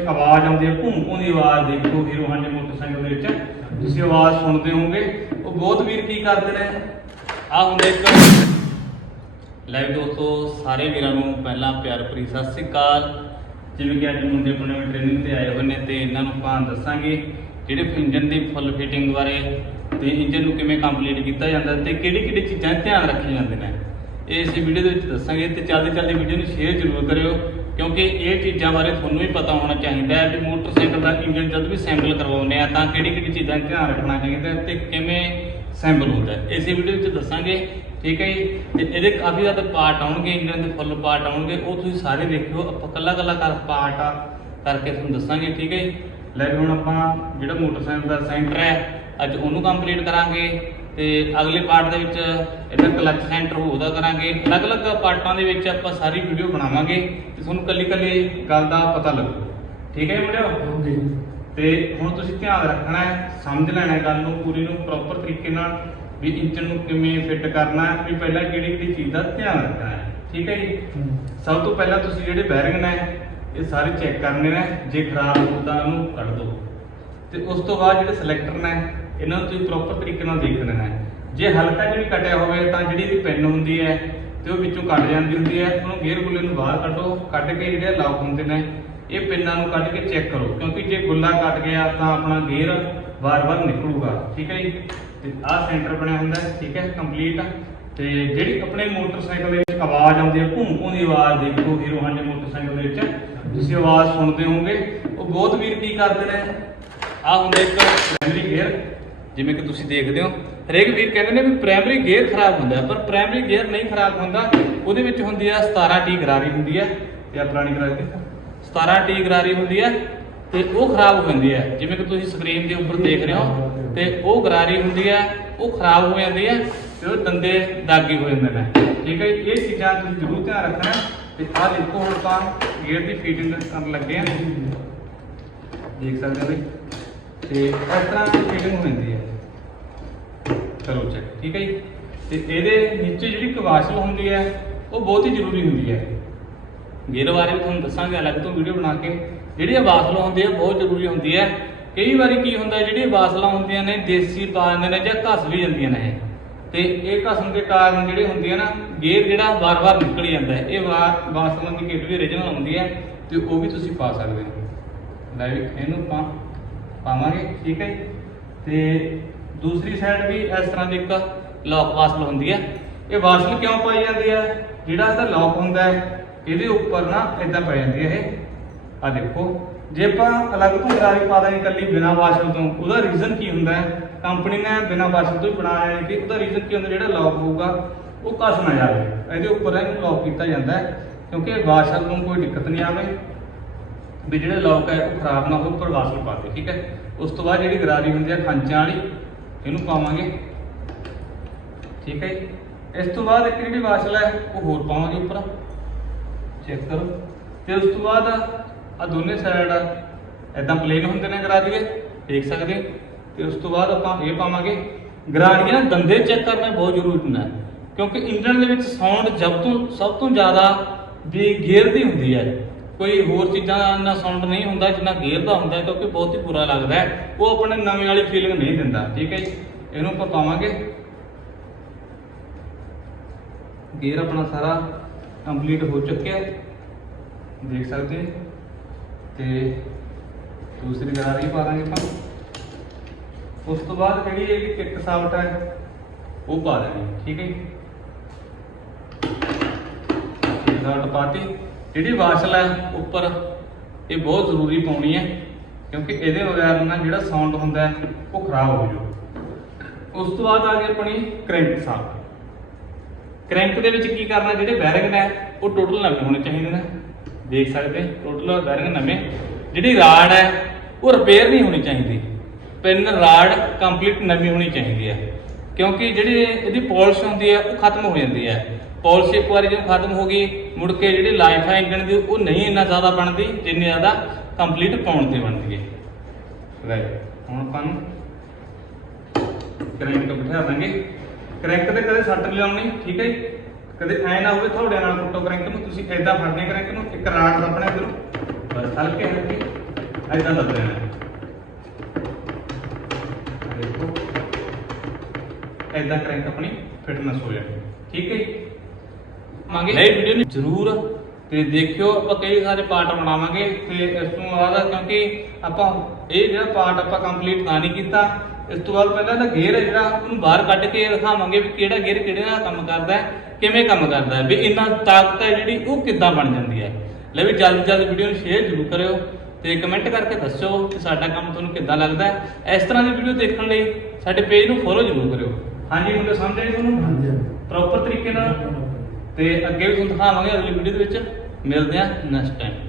ਆਵਾਜ਼ ਆਉਂਦੀ ਹੈ, ਭੂੰ ਭੂੰ ਦੀ ਆਵਾਜ਼ ਦੇਖੋ ਹੀਰੋ ਹਾਂਡੇ ਮੋਟਰਸਾਈਕਲ ਦੇ ਵਿੱਚ। ਤੁਸੀਂ ਆਵਾਜ਼ ਸੁਣਦੇ ਹੋਵੋਗੇ। ਉਹ ਬਹੁਤ ਵੀਰ ਕੀ ਕਰਦੇ ਨੇ? ਆ ਹੁੰਦੇ ਇੱਕ ਲੈ ਦੋਸਤੋ, ਸਾਰੇ ਵੀਰਾਂ ਨੂੰ ਪਹਿਲਾਂ ਪਿਆਰ ਭਰੀ ਸਤਿ ਸ੍ਰੀ ਅਕਾਲ। ਜਿਵੇਂ ਕਿ ਅੱਜ ਮੁੰਡੇ ਆਪਣੇ ਟ੍ਰੇਨਿੰਗ ਤੇ ਆਏ ਹੋਏ ਨੇ ਤੇ ਇਹਨਾਂ ਨੂੰ ਆਪਾਂ ਦੱਸਾਂਗੇ ਜਿਹੜੇ ਇੰਜਨ ਦੀ ਫੁੱਲ ਫਿਟਿੰਗ ਬਾਰੇ ਤੇ ਇੰਜਨ ਨੂੰ ਕਿਵੇਂ ਕੰਪਲੀਟ ਕੀਤਾ ਜਾਂਦਾ ਤੇ ਕਿਹੜੀ ਕਿਹੜੀ ਚੀਜ਼ਾਂ ਧਿਆਨ ਰੱਖੀਆਂ ਜਾਂਦੇ ਨੇ। ਇਹ ਇਸ ਵੀਡੀਓ ਦੇ ਵਿੱਚ ਦੱਸਾਂਗੇ ਤੇ ਚੱਲਦੇ ਚੱਲਦੇ ਵੀਡੀਓ ਨੂੰ ਸ਼ੇਅਰ ਜ਼ਰੂਰ ਕਰਿਓ। ਕਿਉਂਕਿ ਇਹ ਚੀਜ਼ਾਂ ਬਾਰੇ ਤੁਹਾਨੂੰ ਵੀ ਪਤਾ ਹੋਣਾ ਚਾਹੀਦਾ ਹੈ ਕਿ ਮੋਟਰਸਾਈਕਲ ਦਾ ਇੰਜਨ ਜਦ ਵੀ ਸੈਂਪਲ ਕਰਵਾਉਂਦੇ ਆ ਤਾਂ ਕਿਹੜੀ ਕਿਹੜੀ ਚੀਜ਼ਾਂ ਧਿਆਨ ਰੱਖਣਾ ਚਾਹੀਦਾ ਹੈ ਤੇ ਕਿਵੇਂ ਸੈਂਪਲ ਹੁੰਦਾ ਹੈ। ਇਸੇ ਵੀਡੀਓ ਵਿੱਚ ਦੱਸਾਂਗੇ, ਠੀਕ ਹੈ ਜੀ? ਤੇ ਇਹਦੇ ਕਾਫੀ ਜ਼ਿਆਦਾ ਪਾਰਟ ਆਉਣਗੇ ਇੰਜਨ ਦੇ ਫੁੱਲ ਪਾਰਟ ਆਉਣਗੇ। ਉਹ ਤੁਸੀਂ ਸਾਰੇ ਦੇਖਿਓ ਆਪਾਂ ਕੱਲਾ ਕੱਲਾ ਕਰ ਪਾਰਟ ਆ, ਕਰਕੇ ਤੁਹਾਨੂੰ ਦੱਸਾਂਗੇ, ਠੀਕ ਹੈ ਜੀ? ਲੈ ਵੀ ਹੁਣ ਆਪਾਂ ਜਿਹੜਾ ਮੋਟਰਸਾਈਕਲ ਦਾ ਸੈਂਟਰ ਹੈ, ਅੱਜ ਉਹਨੂੰ ਕੰਪਲੀਟ ਕਰਾਂਗੇ। ਤੇ ਅਗਲੇ ਪਾਰਟ ਦੇ ਵਿੱਚ ਇਹਦਾ ਕਲਚ ਸੈਂਟਰ ਉਹਦਾ ਕਰਾਂਗੇ। ਅਲੱਗ-ਅਲੱਗ ਪਾਰਟਾਂ ਦੇ ਵਿੱਚ ਆਪਾਂ ਸਾਰੀ ਵੀਡੀਓ ਬਣਾਵਾਂਗੇ ਤੇ ਤੁਹਾਨੂੰ ਕੱਲੀ-ਕੱਲੀ ਗੱਲ ਦਾ ਪਤਾ ਲੱਗੂ। ਠੀਕ ਹੈ ਜੀ ਮੁੰਡਿਓ? ਤੇ ਹੁਣ ਤੁਸੀਂ ਧਿਆਨ ਰੱਖਣਾ ਹੈ ਸਮਝ ਲੈਣਾ ਗੱਲ ਨੂੰ ਪੂਰੀ ਨੂੰ ਪ੍ਰੋਪਰ ਤਰੀਕੇ ਨਾਲ ਵੀ ਇੰਜਨ ਨੂੰ ਕਿਵੇਂ ਫਿੱਟ ਕਰਨਾ ਹੈ ਵੀ ਪਹਿਲਾਂ ਕਿਹੜੀ ਕਿਹੜੀ ਚੀਜ਼ ਦਾ ਧਿਆਨ ਰੱਖਣਾ ਹੈ। ਠੀਕ ਹੈ ਜੀ? ਸਭ ਤੋਂ ਪਹਿਲਾਂ ਤੁਸੀਂ ਜਿਹੜੇ ਬੈਰਿੰਗ ਨੇ ਇਹ ਸਾਰੇ ਚੈੱਕ ਕਰਨੇ ਨੇ। ਜੇ ਖਰਾਬ ਹੋ ਤਾਂ ਉਹਨੂੰ ਕੱਢ ਦਿਓ। ਤੇ ਉਸ ਤੋਂ ਬਾਅਦ ਜਿਹੜੇ ਸਿਲੈਕਟਰ ਨੇ ਇਹਨਾਂ ਨੂੰ ਤੁਸੀਂ ਪ੍ਰੋਪਰ ਤਰੀਕੇ ਨਾਲ ਦੇਖਣਾ ਹੈ। ਜੇ ਹਲਕਾ ਜਿਹਾ ਵੀ ਕਟਿਆ ਹੋਵੇ ਤਾਂ ਜਿਹੜੀ ਇਹਦੀ ਪਿੰਨ ਹੁੰਦੀ ਹੈ ਤੇ ਉਹ ਵਿੱਚੋਂ ਕੱਟ ਜਾਂਦੀ ਹੁੰਦੀ ਹੈ। ਉਹਨੂੰ ਗੇਅਰ ਗੁੱਲੇ ਨੂੰ ਬਾਹਰ ਕੱਢੋ, ਕੱਢ ਕੇ ਜਿਹੜੇ ਲੌਕ ਹੁੰਦੇ ਨੇ, ਇਹ ਪਿੰਨਾਂ ਨੂੰ ਕੱਢ ਕੇ ਚੈੱਕ ਕਰੋ। ਕਿਉਂਕਿ ਜੇ ਗੁੱਲਾ ਕੱਟ ਗਿਆ ਤਾਂ ਆਪਣਾ ਗੇਅਰ ਵਾਰ-ਵਾਰ ਨਿਕਲੂਗਾ। ਠੀਕ ਹੈ ਜੀ? ਤੇ ਆਹ ਸੈਂਟਰ ਬਣਿਆ ਹੁੰਦਾ ਹੈ, ਠੀਕ ਹੈ? ਕੰਪਲੀਟ ਤੇ ਜਿਹੜੀ ਆਪਣੇ ਮੋਟਰਸਾਈਕਲ ਦੇ ਵਿੱਚ ਆਵਾਜ਼ ਆਉਂਦੀ ਹੈ ਭੂੰ ਭੂੰ ਦੀ ਆਵਾਜ਼ ਦੇਖੋ ਹੀਰੋ ਹਾਂਡੇ ਮੋਟਰਸਾਈਕਲ ਦੇ ਵਿੱਚ। ਤੁਸੀਂ ਆਵਾਜ਼ ਸੁਣਦੇ ਹੋਵੋਗੇ, ਉਹ ਬਹੁਤ ਵੀਰ ਕੀ ਕਰਦੇ ਨੇ? ਆਹ ਹੁੰਦਾ ਇੱਕ ਪ੍ਰਾਇਮਰੀ ਗੇਅਰ ਜਿਵੇਂ ਕਿ ਤੁਸੀਂ ਦੇਖਦੇ ਹੋ, ਹਰੇਕ ਵੀਰ ਕਹਿੰਦੇ ਨੇ ਵੀ ਪ੍ਰਾਇਮਰੀ ਗੇਅਰ ਖਰਾਬ ਹੁੰਦਾ ਪਰ ਪ੍ਰਾਇਮਰੀ ਗੇਅਰ ਨਹੀਂ ਖਰਾਬ ਹੁੰਦਾ, ਉਹਦੇ ਵਿੱਚ ਹੁੰਦੀ ਆ 17T ਗਰਾਰੀ ਹੁੰਦੀ ਹੈ, ਤੇ ਆ ਪੁਰਾਣੀ ਗਰਾਰੀ 17T ਗਰਾਰੀ ਹੁੰਦੀ ਹੈ, ਤੇ ਉਹ ਖਰਾਬ ਹੋ ਜਾਂਦੀ ਹੈ, ਜਿਵੇਂ ਕਿ ਤੁਸੀਂ ਸਕਰੀਨ ਦੇ ਉੱਪਰ ਦੇਖ ਰਹੇ ਹੋ, ਤੇ ਉਹ ਗਰਾਰੀ ਹੁੰਦੀ ਹੈ, ਉਹ ਖਰਾਬ ਹੋ ਜਾਂਦੀ ਹੈ, ਤੇ ਉਹ ਦੰਦੇ ਦਾਗੀ ਹੋ ਜਾਂਦੇ ਨੇ ਠੀਕ ਹੈ ਜੀ? ਇਹ ਚੀਜ਼ਾਂ ਤੁਸੀਂ ਜ਼ਰੂਰ ਧਿਆਨ ਰੱਖਣਾ, ਤੇ ਆਹ ਦੇਖੋ ਹੁਣ ਤਾਂ ਗੇਅਰ ਦੀ ਫੀਟਿੰਗ ਕਰਨ ਲੱਗੇ ਆ ਦੇਖ ਸਕਦੇ ਹੋ ਬਈ ਤੇ ਇਸ ਤਰ੍ਹਾਂ ਦੀ ਫੀਟਿੰਗ ਹੋ ਹੈ। ਕਰੋ ਚੈੱਕ ਠੀਕ ਹੈ ਜੀ? ਤੇ ਇਹਦੇ ਨੀਚੇ ਜਿਹੜੀ ਕਵਾਸ਼ਲ ਹੁੰਦੀ ਹੈ, ਉਹ ਬਹੁਤ ਹੀ ਜ਼ਰੂਰੀ ਹੁੰਦੀ ਹੈ। ਗੇਅਰ ਬਾਰੇ ਵੀ ਤੁਹਾਨੂੰ ਦੱਸਾਂਗੇ, ਅਲੱਗ ਤੋਂ ਵੀਡੀਓ ਬਣਾ ਕੇ। ਜਿਹੜੀ ਇਹ ਵਾਸਲ ਹੁੰਦੀ ਹੈ, ਬਹੁਤ ਜ਼ਰੂਰੀ ਹੁੰਦੀ ਹੈ। ਕਈ ਵਾਰੀ ਕੀ ਹੁੰਦਾ, ਜਿਹੜੀ ਵਾਸਲਾਂ ਹੁੰਦੀਆਂ ਨੇ, ਦੇਸੀ ਪਾ ਜਾਂਦੇ ਨੇ ਜਾਂ ਘਸ ਵੀ ਜਾਂਦੀਆਂ ਨੇ। ਇਹ। ਤੇ ਇਹ ਘਸਣ ਦੇ ਕਾਰਨ ਜਿਹੜੇ ਹੁੰਦੇ ਆ ਨਾ, ਗੇਅਰ ਜਿਹੜਾ ਵਾਰ-ਵਾਰ ਨਿਕਲ ਜਾਂਦਾ ਹੈ। ਇਹ ਵਾ- ਵਾਸਲਾਂ ਦੀ ਕਿਟ ਵੀ origignal ਹੁੰਦੀ ਹੈ, ਤੇ ਉਹ ਵੀ ਤੁਸੀਂ ਪਾ ਸਕਦੇ ਹੋ। ਲੈ ਇਹਨੂੰ ਆਪਾਂ ਪਾਵਾਂਗੇ, ਠੀਕ ਹੈ ਜੀ। ਤੇ ਦੂਸਰੀ ਸਾਈਡ ਵੀ ਇਸ ਤਰ੍ਹਾਂ ਦੀ ਇੱਕ ਲੌਕ ਵਾਸਲ ਹੁੰਦੀ ਹੈ। ਇਹ ਵਾਸਲ ਕਿਉਂ ਪਾਈ ਜਾਂਦੀ ਹੈ? ਜਿਹੜਾ ਇਹਦਾ ਲੌਕ ਹੁੰਦਾ ਹੈ, ਇਹਦੇ ਉੱਪਰ ਨਾ ਇਦਾਂ ਪੈ ਜਾਂਦੀ ਹੈ ਇਹ। ਆ ਦੇਖੋ, ਜੇ ਆਪਾਂ ਅਲੱਗ ਤੋਂ ਗਰਾਰੀ ਪਾ ਦਾਂਗੇ ਇਕੱਲੀ ਬਿਨਾ ਵਾਸ਼ਲ ਤੋਂ, ਉਹਦਾ ਰੀਜ਼ਨ ਕੀ ਹੁੰਦਾ ਹੈ? ਕੰਪਨੀ ਨੇ ਬਿਨਾ ਵਾਸ਼ਲ ਤੋਂ ਹੀ ਬਣਾਇਆ ਹੈ ਕਿ ਉਹਦਾ ਰੀਜ਼ਨ ਕੀ ਹੁੰਦਾ? ਜਿਹੜਾ ਲੌਕ ਹੋਊਗਾ, ਉਹ ਕੱਸ ਨਾ ਜਾਵੇ। ਇਹਦੇ ਉੱਪਰ ਇਹਨੂੰ ਲੌਕ ਕੀਤਾ ਜਾਂਦਾ ਹੈ, ਕਿਉਂਕਿ ਵਾਸ਼ਲ ਨੂੰ ਕੋਈ ਦਿੱਕਤ ਨਹੀਂ ਆਵੇ। ਵੀ ਜਿਹੜੇ ਲੋਕ ਹੈ ਉਹ ਖਰਾਬ ਨਾ ਹੋਣ ਉੱਪਰ ਵਾਸਲ ਪਾ ਦੇ ਠੀਕ ਹੈ? ਉਸ ਤੋਂ ਬਾਅਦ ਜਿਹੜੀ ਗਰਾਰੀ ਹੁੰਦੀ ਹੈ ਖਾਂਚਾਂ ਵਾਲੀ, ਇਹਨੂੰ ਪਾਵਾਂਗੇ। ਠੀਕ ਹੈ ਜੀ। ਇਸ ਤੋਂ ਬਾਅਦ ਇੱਕ ਜਿਹੜੀ ਵਾਸਲ ਹੈ, ਉਹ ਹੋਰ ਪਾਵਾਂਗੇ ਉੱਪਰ। ਚੈੱਕ ਕਰੋ। ਤੇ ਉਸ ਤੋਂ ਬਾਅਦ ਆ ਦੋਨੇ ਸਾਈਡ ਐਦਾਂ ਪਲੇਨ ਹੁੰਦੇ ਨੇ ਗਰਾਰੀ ਦੇ ਦੇਖ ਸਕਦੇ ਹੋ। ਤੇ ਉਸ ਤੋਂ ਬਾਅਦ ਆਪਾਂ ਇਹ ਪਾਵਾਂਗੇ। ਗਰਾਰੀਆਂ ਦੰਦੇ ਚੈੱਕ ਕਰਨਾ ਬਹੁਤ ਜ਼ਰੂਰੀ ਹੁੰਦਾ ਹੈ, ਕਿਉਂਕਿ ਇੰਜਣ ਦੇ ਵਿੱਚ ਸਾਊਂਡ ਜਬ ਤੋਂ, ਸਭ ਤੋਂ ਜ਼ਿਆਦਾ ਵੀ ਗੇਅਰ ਦੀ ਹੁੰਦੀ ਹੈ। ਕੋਈ ਹੋਰ ਚੀਜ਼ਾਂ ਦਾ ਇੰਨਾ ਸਾਊਂਡ ਨਹੀਂ ਹੁੰਦਾ, ਜਿੰਨਾ ਗੇਅਰ ਦਾ ਹੁੰਦਾ ਕਿਉਂਕਿ ਬਹੁਤ ਹੀ ਬੁਰਾ ਲੱਗਦਾ ਹੈ। ਉਹ ਆਪਣੇ ਨਵੇਂ ਵਾਲੀ ਫੀਲਿੰਗ ਨਹੀਂ ਦਿੰਦਾ, ਠੀਕ ਹੈ ਜੀ? ਇਹਨੂੰ ਆਪਾਂ ਪਾਵਾਂਗੇ। ਗੇਅਰ ਆਪਣਾ ਸਾਰਾ ਕੰਪਲੀਟ ਹੋ ਚੁੱਕਿਆ ਦੇਖ ਸਕਦੇ ਹੋ? ਤੇ ਦੂਸਰੀ ਗਰਾਰੀ ਪਾ ਦਾਂਗੇ ਆਪਾਂ। ਉਸ ਤੋਂ ਬਾਅਦ ਜਿਹੜੀ ਇਹਦੀ ਕਿੱਕ ਸਾਫਟ ਹੈ, ਉਹ ਪਾ ਦੇਣੀ ਠੀਕ ਹੈ ਜੀ? ਸਾਫਟ ਪਾਤੀ। ਜਿਹੜੀ ਵਾਸ਼ਲ ਹੈ ਉੱਪਰ, ਇਹ ਬਹੁਤ ਜ਼ਰੂਰੀ ਪਾਉਣੀ ਹੈ, ਕਿਉਂਕਿ ਇਹਦੇ ਬਗੈਰ ਨਾ ਜਿਹੜਾ ਸਾਊਂਡ ਹੁੰਦਾ ਉਹ ਖਰਾਬ ਹੋ ਜਾਊ ਉਸ ਤੋਂ ਬਾਅਦ ਆ ਗਈ ਆਪਣੀ ਕ੍ਰੈਂਕ ਸਾਫਟ ਕ੍ਰੈਂਕ ਦੇ ਵਿੱਚ ਕੀ ਕਰਨਾ, ਜਿਹੜੇ ਬੈਰਿੰਗ ਨੇ, ਉਹ ਟੋਟਲ ਨਵੇਂ ਹੋਣੇ ਚਾਹੀਦੇ ਨੇ। ਦੇਖ ਸਕਦੇ ਟੋਟਲ ਬੈਰਿੰਗ ਨਵੇਂ। ਜਿਹੜੀ ਰਾਡ ਹੈ, ਉਹ ਰਿਪੇਅਰ ਨਹੀਂ ਹੋਣੀ ਚਾਹੀਦੀ। ਪਿੰਨ ਰਾਡ ਕੰਪਲੀਟ ਨਵੀਂ ਹੋਣੀ ਚਾਹੀਦੀ ਹੈ। ਕਿਉਂਕਿ ਜਿਹੜੀ ਇਹਦੀ ਪਾਲਿਸ਼ ਹੁੰਦੀ ਹੈ, ਉਹ ਖਤਮ ਹੋ ਜਾਂਦੀ ਹੈ। ਪਾਲਿਸ਼ ਇੱਕ ਵਾਰੀ ਜਦੋਂ ਖਤਮ ਹੋ ਗਈ, ਮੁੜ ਕੇ ਜਿਹੜੀ ਲਾਈਫ ਹੈ ਇੰਜਨ ਦੀ, ਉਹ ਨਹੀਂ ਇੰਨਾ ਜ਼ਿਆਦਾ ਬਣਦੀ, ਜਿੰਨੀ ਜ਼ਿਆਦਾ ਕੰਪਲੀਟ ਪਾਉਣ ਤੇ ਬਣਦੀ ਹੈ। ਲੈ ਹੁਣ ਆਪਾਂ ਨੂੰ ਬਿਠਾ ਦਾਂਗੇ। ਕਰੰਟ ਤੇ ਕਦੇ ਸੱਟ ਨਹੀਂ ਲਾਉਣੀ, ਠੀਕ ਹੈ ਜੀ? ਕਦੇ ਐ ਨਾ ਹੋਵੇ ਤੁਹਾਡੇ ਨਾਲ ਫੁੱਟੋ ਕਰੰਟ ਨੂੰ, ਤੁਸੀਂ ਐਦਾਂ ਫੜਨੇ ਕਰੰਟ ਨੂੰ, ਇੱਕ ਰਾਡ ਸਾਹਮਣੇ ਇਧਰੋਂ। ਬਸ, ਹਲਕੇ ਹਲਕੇ ਐਦਾਂ ਦੱਬ ਦੇਣਾ ਹੈ। ਦੇਖੋ। ਐਦਾਂ ਕਰੰਟ ਆਪਣੀ ਫਿਟਨੈਸ ਹੋ ਜਾਣੀ। ਠੀਕ ਹੈ? ਮੰਗੇ? ਇਹ ਵੀਡੀਓ ਨੂੰ ਜ਼ਰੂਰ। ਤੇ ਦੇਖਿਓ ਆਪਾਂ ਕਈ ਸਾਰੇ ਪਾਰਟ ਬਣਾਵਾਂਗੇ। ਤੇ ਇਸ ਤੋਂ ਬਾਅਦ ਕਿਉਂਕਿ ਆਪਾਂ ਇਹ ਜਿਹੜਾ ਪਾਰਟ ਆਪਾਂ ਕੰਪਲੀਟ ਤਾਂ ਨਹੀਂ ਕੀਤਾ ਇਸ ਤੋਂ ਬਾਅਦ ਪਹਿਲਾਂ ਤਾਂ ਗੇਅਰ ਹੈ ਜਿਹੜਾ ਉਹਨੂੰ ਬਾਹਰ ਕੱਢ ਕੇ ਦਿਖਾਵਾਂਗੇ ਵੀ ਕਿਹੜਾ ਗੇਅਰ ਕਿਹੜੇ ਨਾਲ ਕੰਮ ਕਰਦਾ ਹੈ ਕਿਵੇਂ ਕੰਮ ਕਰਦਾ ਹੈ ਵੀ ਇੰਨਾ ਤਾਕਤ ਹੈ ਜਿਹੜੀ ਉਹ ਕਿੱਦਾਂ ਬਣ ਜਾਂਦੀ ਹੈ। ਲੈ ਵੀ ਜਲਦੀ ਜਲਦੀ ਵੀਡੀਓ ਨੂੰ ਸ਼ੇਅਰ ਜ਼ਰੂਰ ਕਰਿਓ ਤੇ ਕਮੈਂਟ ਕਰਕੇ ਦੱਸਿਓ ਕਿ ਸਾਡਾ ਕੰਮ ਤੁਹਾਨੂੰ ਕਿੱਦਾਂ ਲੱਗਦਾ ਹੈ। ਇਸ ਤਰ੍ਹਾਂ ਦੀ ਵੀਡੀਓ ਦੇਖਣ ਲਈ ਸਾਡੇ ਪੇਜ ਨੂੰ ਫੋਲੋ ਜ਼ਰੂਰ ਕਰਿਓ। ਹਾਂਜੀ ਮੁੰਡੇ ਸਮਝ ਆਏ ਤੁਹਾਨੂੰ? ਹਾਂਜੀ ਪ੍ਰੋਪਰ ਤਰੀਕੇ ਨਾਲ? ਤੇ ਅੱਗੇ ਵੀ ਤੁਹਾਨੂੰ ਦਿਖਾਵਾਂਗੇ ਅਗਲੀ ਵੀਡੀਓ ਦੇ ਵਿੱਚ। ਮਿਲਦੇ ਹਾਂ ਨੈਕਸਟ ਟਾਈਮ